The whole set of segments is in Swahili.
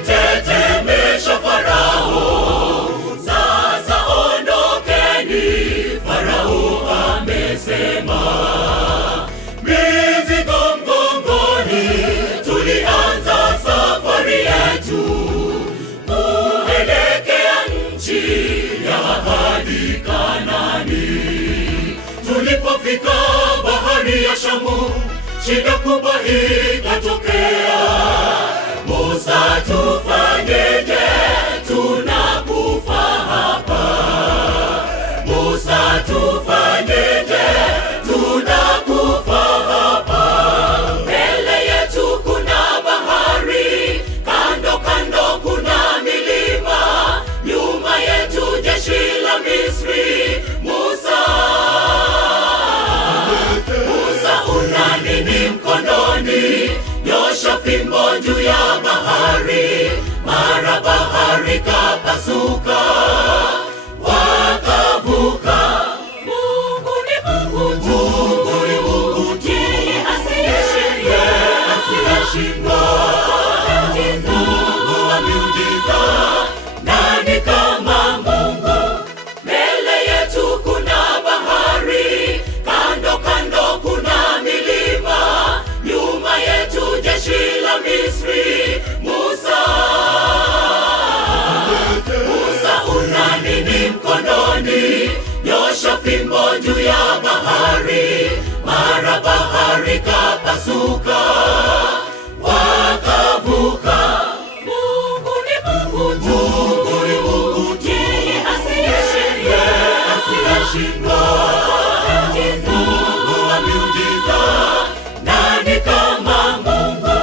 Yalimtetemesha Farao, sasa ondokeni, Farao amesema. Mizigo mgongoni, tulianza safari yetu kuelekea nchi ya ahadi Kanaani. Tulipofika bahari ya Shamu, shida kubwa ikatokea. Musa, tufanyeje? Tunakufa hapa. Musa, tufanyeje? Tunakufa hapa. Mbele yetu kuna bahari, kando kando kuna milima, nyuma yetu jeshi la Misri. Musa, una nini mkononi? Nyosha fimbo juu ya bahari, mara bahari kapasuka, wakavuka. Mungu ni Mungu tu, Mungu ni Mungu tu, yeye asiyeshindwa. Mungu wa miujiza, nani kama Mungu? Mbele yetu kuna bahari, kando kando kuna milima, nyuma yetu jeshi la Misri. Musa, una nini mkononi? Nyosha fimbo juu ya bahari, mara bahari kapasuka, wakavuka. Mungu ni Mungu tu, Mungu ni Mungu tu, yeye asiyeshindwa. Mungu wa miujiza, nani kama Mungu?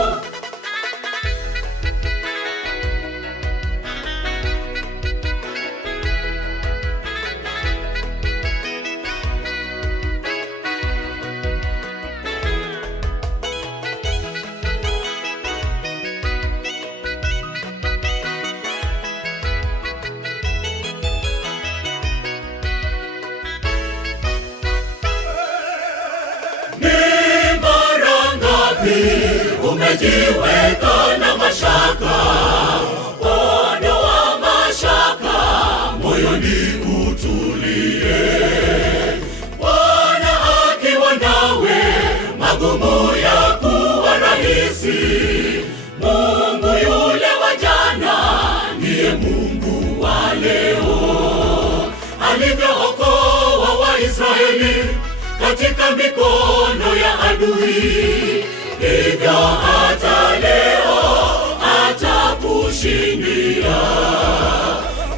Umejiweka na mashaka, ondoa mashaka moyoni, utulie. Bwana akiwa nawe, magumu yakuwa rahisi. Mungu yule wa jana ndiye Mungu wa leo. Alivyookoa Waisraeli katika mikono ya adui, hivyo hata leo atakushindia.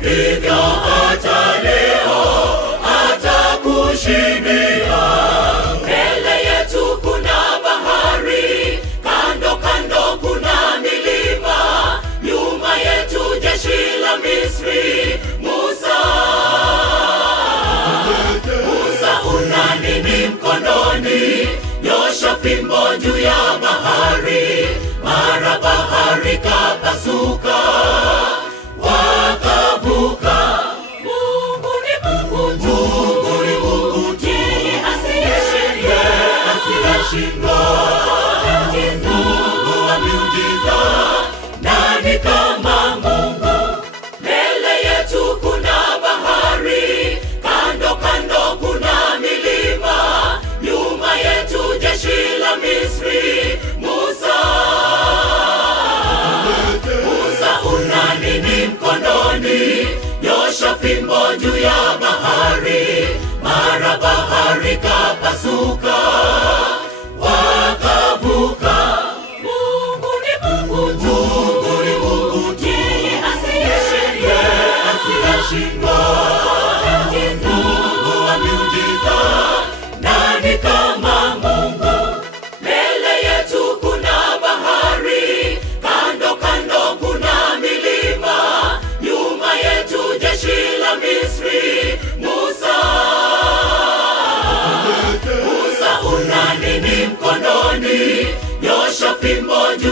Hivyo hata leo atakushindia. Mbele yetu kuna bahari, kando kando kuna milima, nyuma yetu jeshi la Misri. Musa, una nini mkononi? Nyosha fimbo juu ya bahari, mara bahari kapasuka, wakavuka. Mungu ni Mungu tu, Mungu ni Mungu tu, yeye asiyeshindwa. Mungu wa miujiza, nani kama Mungu? Mbele yetu kuna bahari, kando kando kuna milima, nyuma yetu jeshi la Misri. Musa, una nini mkononi? Nyosha fimbo juu ya bahari, mara bahari kapasuka, wakavuka. Mungu ni Mungu tu, Mungu ni Mungu tu, yeye asiyeshindwa. Mungu wa miujiza, nani kama Mungu? Mbele yetu kuna bahari, kando kando kuna milima, nyuma yetu jeshi la Misri.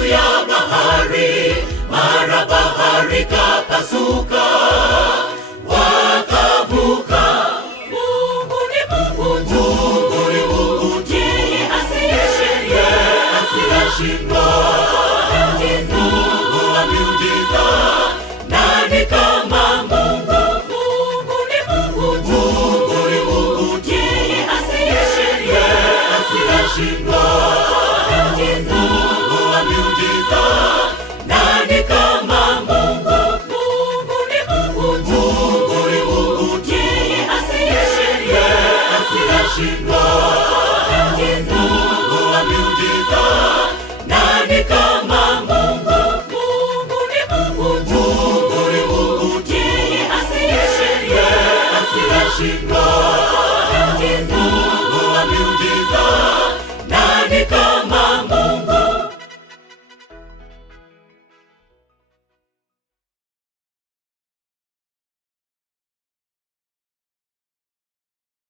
ya bahari, mara bahari kapasuka, wakavuka. Mungu ni Mungu tu, Mungu ni Mungu tu, yeye asiyeshindwa. Mungu wa miujiza, nani kama Mungu? Mungu ni Mungu tu, Mungu ni Mungu tu, yeye asiyeshindwa. Mungu wa miujiza, nani kama Mungu? Mungu ni Mungu tu, Mungu ni Mungu tu, yeye asiyeshindwa. Mungu wa miujiza, nani kama Mungu? Mungu ni Mungu tu, Mungu ni Mungu tu, yeye asiyeshindwa.